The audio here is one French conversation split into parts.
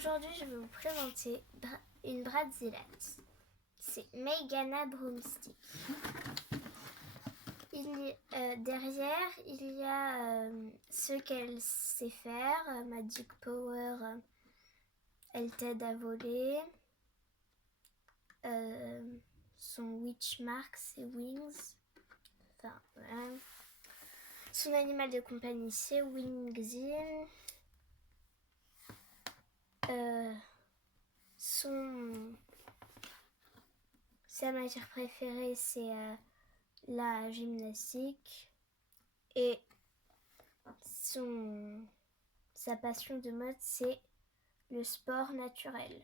aujourd'hui, je vais vous présenter une Brazilate. C'est Meigana Broomstick. Derrière, il y a ce qu'elle sait faire. Magic Power, elle t'aide à voler. Son Witch Mark, c'est Wings. Enfin, voilà. Son animal de compagnie, c'est Wingzin. Sa matière préférée, c'est la gymnastique. Et sa passion de mode, c'est le sport naturel.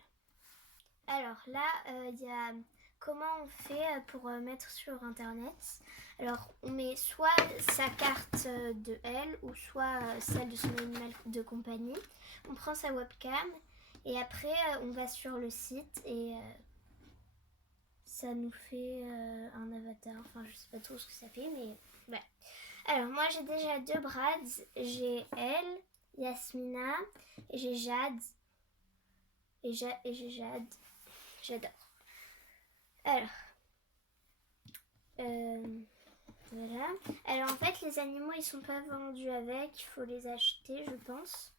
Alors là, il y a comment on fait pour mettre sur internet. Alors on met soit sa carte de elle ou soit celle de son animal de compagnie. On prend sa webcam et après on va sur le site et ça nous fait un avatar. Enfin je sais pas trop ce que ça fait mais voilà. Alors moi j'ai déjà 2 Brads. J'ai elle, Yasmina et j'ai Jade. Et j'ai Jade. J'adore. Alors, voilà. Alors en fait, les animaux, ils sont pas vendus avec. Il faut les acheter, je pense.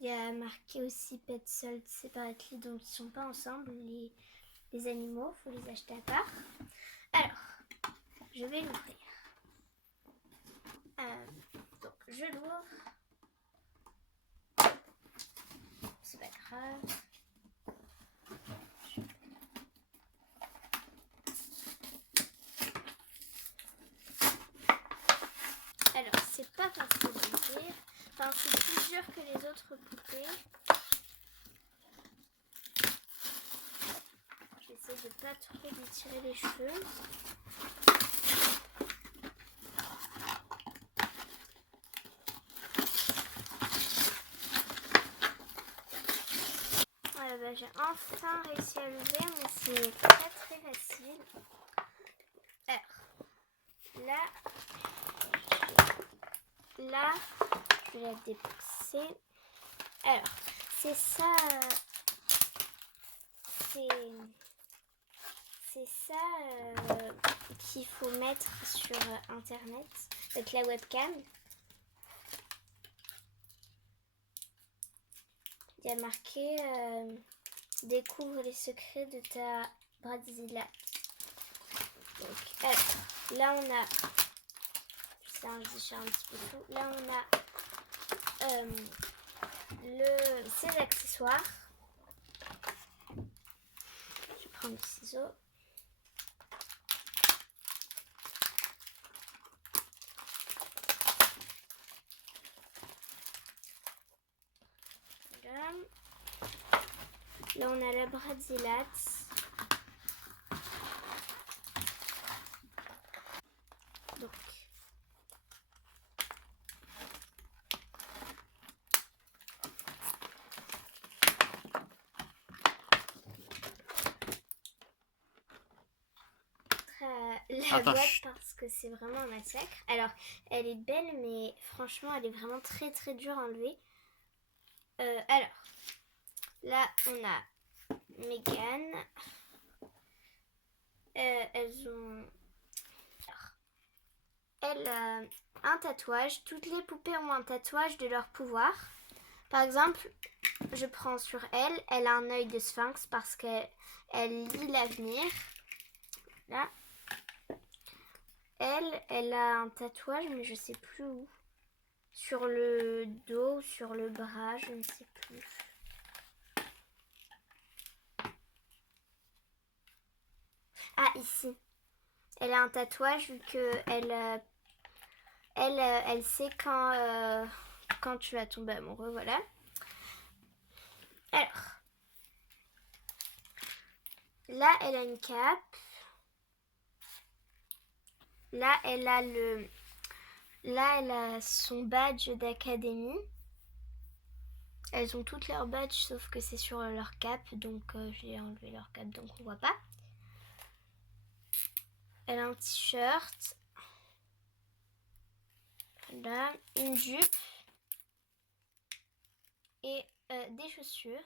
Il y a marqué aussi Pet Sold Separately, donc ils sont pas ensemble, les animaux. Il faut les acheter à part. Alors, je vais l'ouvrir. Donc, je l'ouvre. C'est pas grave. Alors, c'est pas facile d'ouvrir. Enfin, c'est plus dur que les autres poupées. Je vais essayer de pas trop lui tirer les cheveux. Voilà, j'ai enfin réussi à l'ouvrir, mais c'est très très facile. Alors, là, je vais la débourser. Alors, c'est ça, qu'il faut mettre sur internet avec la webcam. Il y a marqué découvre les secrets de ta Brazilate. Donc, alors, là on a, c'est un t-shirt un petit peu flou. Là on a ses accessoires. Je prends le ciseau. Voilà. Là on a la Brazilate. Donc la boîte parce que c'est vraiment un massacre. Alors elle est belle mais franchement elle est vraiment très très dure à enlever. Alors là on a Megan. Elles ont un tatouage. Toutes les poupées ont un tatouage de leur pouvoir. Par exemple, je prends sur elle. Elle a un œil de sphinx parce qu'elle lit l'avenir. Là. Elle a un tatouage, mais je sais plus où. Sur le dos, sur le bras, je ne sais plus. Ah, ici. Elle a un tatouage vu que elle sait quand tu vas tomber amoureux, voilà. Alors, là, elle a une cape. Là, elle a son badge d'académie. Elles ont toutes leurs badges sauf que c'est sur leur cape, donc j'ai enlevé leur cape donc on voit pas. Elle a un t-shirt. Là, une jupe. des chaussures.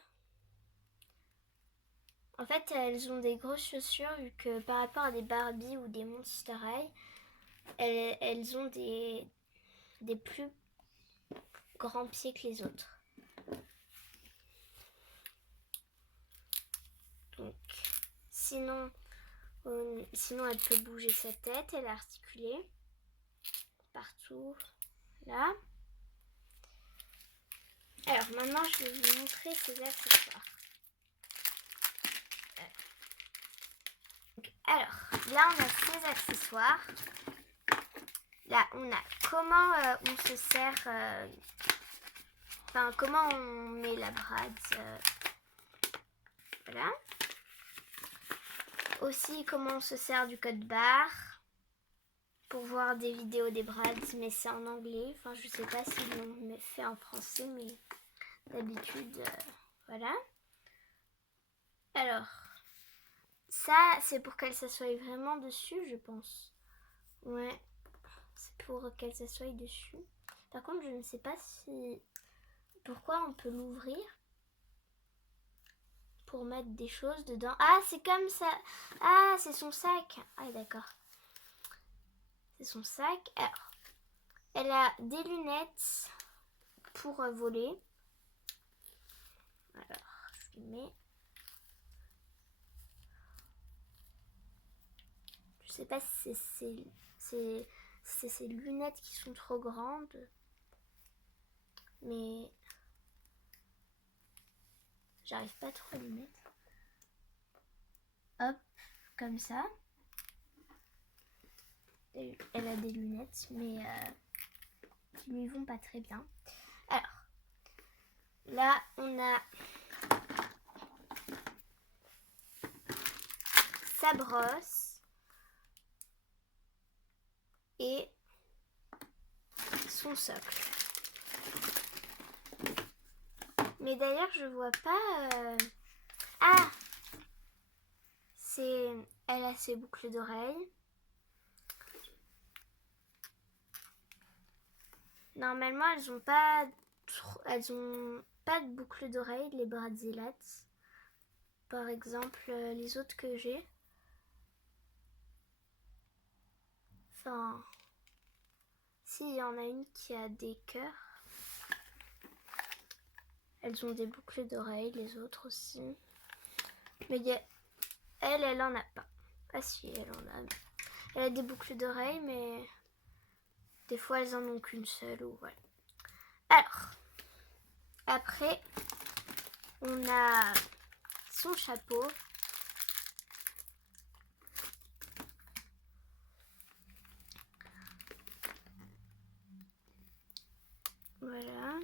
En fait, elles ont des grosses chaussures vu que par rapport à des Barbie ou des Monster High, elles ont des plus grands pieds que les autres. Donc, sinon elle peut bouger sa tête, elle est articulée partout, là. Alors maintenant, je vais vous montrer ses accessoires. Alors, là on a ses accessoires. Là on a comment on se sert, comment on met la brade. Voilà. Aussi comment on se sert du code barre pour voir des vidéos des brades, mais c'est en anglais. Enfin, je sais pas s'ils l'ont fait en français, mais d'habitude, voilà. Alors, ça, c'est pour qu'elle s'assoie vraiment dessus, je pense. Ouais, c'est pour qu'elle s'assoie dessus. Par contre, je ne sais pas si... Pourquoi on peut l'ouvrir pour mettre des choses dedans. Ah, c'est comme ça. Ah, c'est son sac. Ah, d'accord. C'est son sac. Alors, elle a des lunettes pour voler. Alors, je mets... Je sais pas si c'est ces lunettes qui sont trop grandes. Mais j'arrive pas trop à les mettre. Hop, comme ça. Elle a des lunettes, mais qui lui vont pas très bien. Alors, là, on a sa brosse et son socle. Mais d'ailleurs, je vois pas... Ah, elle a ses boucles d'oreilles. Normalement, elles ont pas de boucles d'oreilles, les Bratzillates. Par exemple, les autres que j'ai. Enfin, si, il y en a une qui a des cœurs. Elles ont des boucles d'oreilles, les autres aussi. Mais elle en a pas. Ah si, elle en a. Elle a des boucles d'oreilles, mais des fois elles en ont qu'une seule ou voilà. Alors, après, on a son chapeau. Voilà.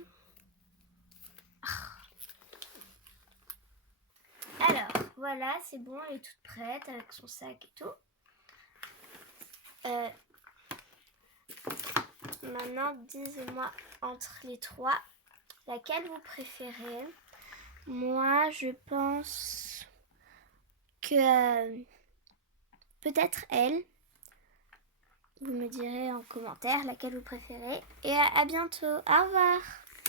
Alors, voilà, c'est bon, elle est toute prête avec son sac et tout. Maintenant, dites-moi entre les trois, laquelle vous préférez. Moi, je pense que peut-être elle. Vous me direz en commentaire laquelle vous préférez. Et à bientôt. Au revoir.